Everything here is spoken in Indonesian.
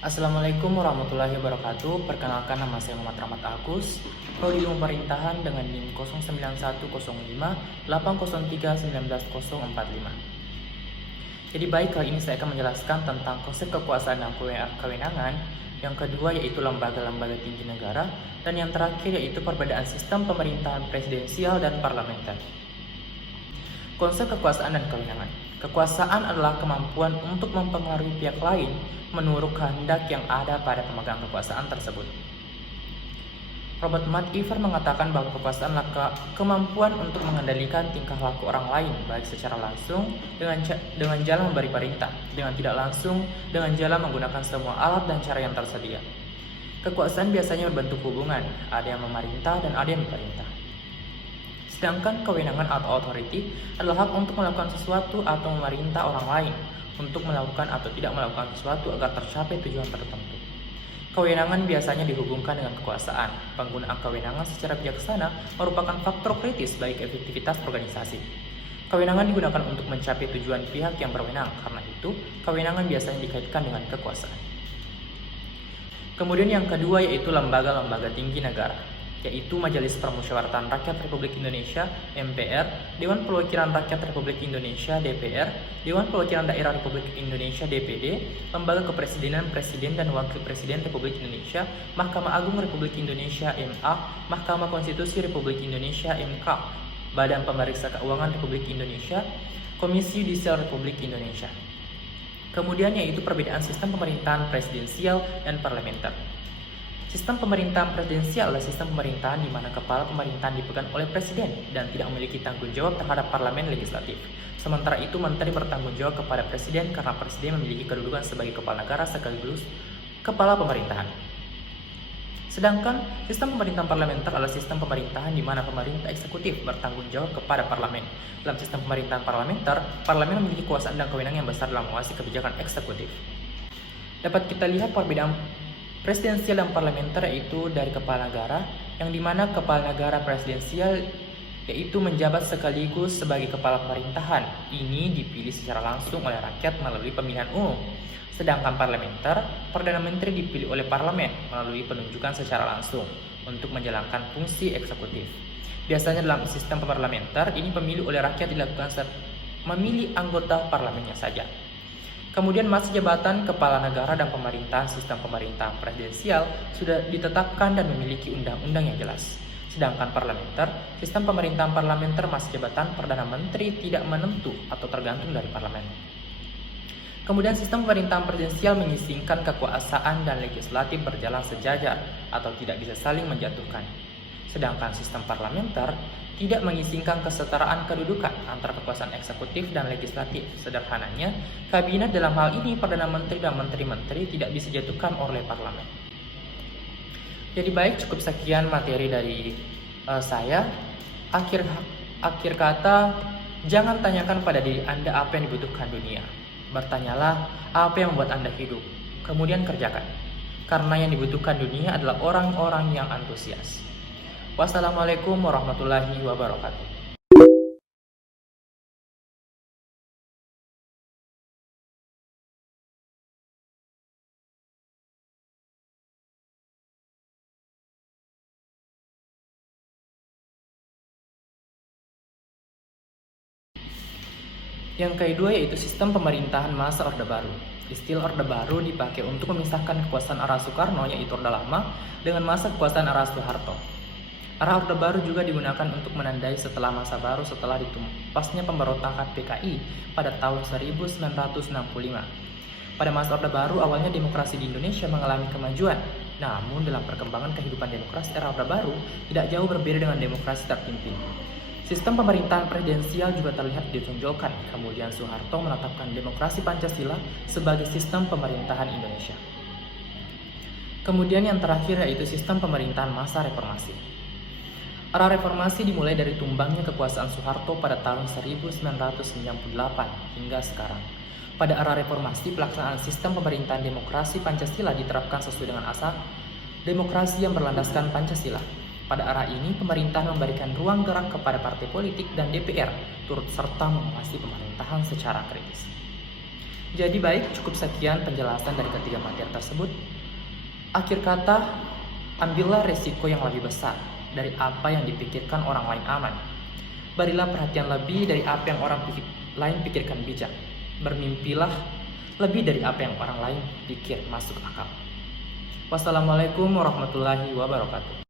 Assalamualaikum warahmatullahi wabarakatuh. Perkenalkan, nama saya Muhammad Rahmat Agus, Prodi Ilmu Pemerintahan dengan NIM 091058031945. Jadi baik, kali ini saya akan menjelaskan tentang konsep kekuasaan dan kewenangan. Yang kedua yaitu lembaga-lembaga tinggi negara, dan yang terakhir yaitu perbedaan sistem pemerintahan presidensial dan parlementer. Konsep kekuasaan dan kewenangan. Kekuasaan adalah kemampuan untuk mempengaruhi pihak lain menurut kehendak yang ada pada pemegang kekuasaan tersebut. Robert Mativer mengatakan bahwa kekuasaan adalah kemampuan untuk mengendalikan tingkah laku orang lain, baik secara langsung dengan jalan memberi perintah, dengan tidak langsung dengan jalan menggunakan semua alat dan cara yang tersedia. Kekuasaan biasanya berbentuk hubungan, ada yang memerintah dan ada yang diperintah. Sedangkan kewenangan atau authority adalah hak untuk melakukan sesuatu atau memerintah orang lain untuk melakukan atau tidak melakukan sesuatu agar tercapai tujuan tertentu. Kewenangan biasanya dihubungkan dengan kekuasaan. Penggunaan kewenangan secara bijaksana merupakan faktor kritis bagi efektivitas organisasi. Kewenangan digunakan untuk mencapai tujuan pihak yang berwenang, karena itu kewenangan biasanya dikaitkan dengan kekuasaan. Kemudian yang kedua yaitu lembaga-lembaga tinggi negara, yaitu Majelis Permusyawaratan Rakyat Republik Indonesia (MPR), Dewan Perwakilan Rakyat Republik Indonesia (DPR), Dewan Perwakilan Daerah Republik Indonesia (DPD), Lembaga Kepresidenan Presiden dan Wakil Presiden Republik Indonesia, Mahkamah Agung Republik Indonesia (MA), Mahkamah Konstitusi Republik Indonesia (MK), Badan Pemeriksa Keuangan Republik Indonesia, Komisi Yudisial Republik Indonesia. Kemudian yaitu perbedaan sistem pemerintahan presidensial dan parlementer. Sistem pemerintahan presidensial adalah sistem pemerintahan di mana kepala pemerintahan dipegang oleh presiden dan tidak memiliki tanggung jawab terhadap parlemen legislatif. Sementara itu, menteri bertanggung jawab kepada presiden karena presiden memiliki kedudukan sebagai kepala negara sekaligus kepala pemerintahan. Sedangkan sistem pemerintahan parlementer adalah sistem pemerintahan di mana pemerintah eksekutif bertanggung jawab kepada parlemen. Dalam sistem pemerintahan parlementer, parlemen memiliki kuasa dan kewenangan yang besar dalam mengawasi kebijakan eksekutif. Dapat kita lihat perbedaan presidensial dan parlementer yaitu dari kepala negara, yang dimana kepala negara presidensial yaitu menjabat sekaligus sebagai kepala pemerintahan. Ini dipilih secara langsung oleh rakyat melalui pemilihan umum. Sedangkan parlementer, Perdana Menteri dipilih oleh parlemen melalui penunjukan secara langsung untuk menjalankan fungsi eksekutif. Biasanya dalam sistem parlementer ini pemilih oleh rakyat dilakukan memilih anggota parlemennya saja. Kemudian masa jabatan kepala negara dan pemerintahan sistem pemerintahan presidensial sudah ditetapkan dan memiliki undang-undang yang jelas. Sedangkan parlementer, sistem pemerintahan parlementer masa jabatan Perdana Menteri tidak menentu atau tergantung dari parlemen. Kemudian sistem pemerintahan presidensial mengisingkan kekuasaan dan legislatif berjalan sejajar atau tidak bisa saling menjatuhkan. Sedangkan sistem parlementer tidak mengisingkan kesetaraan kedudukan antara kekuasaan eksekutif dan legislatif. Sederhananya, kabinet dalam hal ini Perdana Menteri dan menteri-menteri tidak bisa dijatuhkan oleh parlemen. Jadi baik, cukup sekian materi dari saya. Akhir kata, jangan tanyakan pada diri Anda apa yang dibutuhkan dunia. Bertanyalah apa yang membuat Anda hidup, kemudian kerjakan. Karena yang dibutuhkan dunia adalah orang-orang yang antusias. Wassalamualaikum warahmatullahi wabarakatuh. Yang kedua yaitu sistem pemerintahan masa Orde Baru. Istilah Orde Baru dipakai untuk memisahkan kekuasaan era Soekarno yaitu Orde Lama dengan masa kekuasaan era Soeharto. Era Orde Baru juga digunakan untuk menandai setelah masa baru setelah ditumpasnya pemberontakan PKI pada tahun 1965. Pada masa Orde Baru, awalnya demokrasi di Indonesia mengalami kemajuan. Namun dalam perkembangan kehidupan demokrasi era Orde Baru tidak jauh berbeda dengan demokrasi terpimpin. Sistem pemerintahan presidensial juga terlihat ditonjolkan. Kemudian Soeharto menetapkan demokrasi Pancasila sebagai sistem pemerintahan Indonesia. Kemudian yang terakhir yaitu sistem pemerintahan masa reformasi. Era reformasi dimulai dari tumbangnya kekuasaan Soeharto pada tahun 1998 hingga sekarang. Pada era reformasi, pelaksanaan sistem pemerintahan demokrasi Pancasila diterapkan sesuai dengan asas demokrasi yang berlandaskan Pancasila. Pada era ini, pemerintah memberikan ruang gerak kepada partai politik dan DPR, turut serta mengawasi pemerintahan secara kritis. Jadi baik, cukup sekian penjelasan dari ketiga materi tersebut. Akhir kata, ambillah resiko yang lebih besar dari apa yang dipikirkan orang lain aman. Berilah perhatian lebih dari apa yang orang lain pikirkan bijak. Bermimpilah lebih dari apa yang orang lain pikir masuk akal. Wassalamualaikum warahmatullahi wabarakatuh.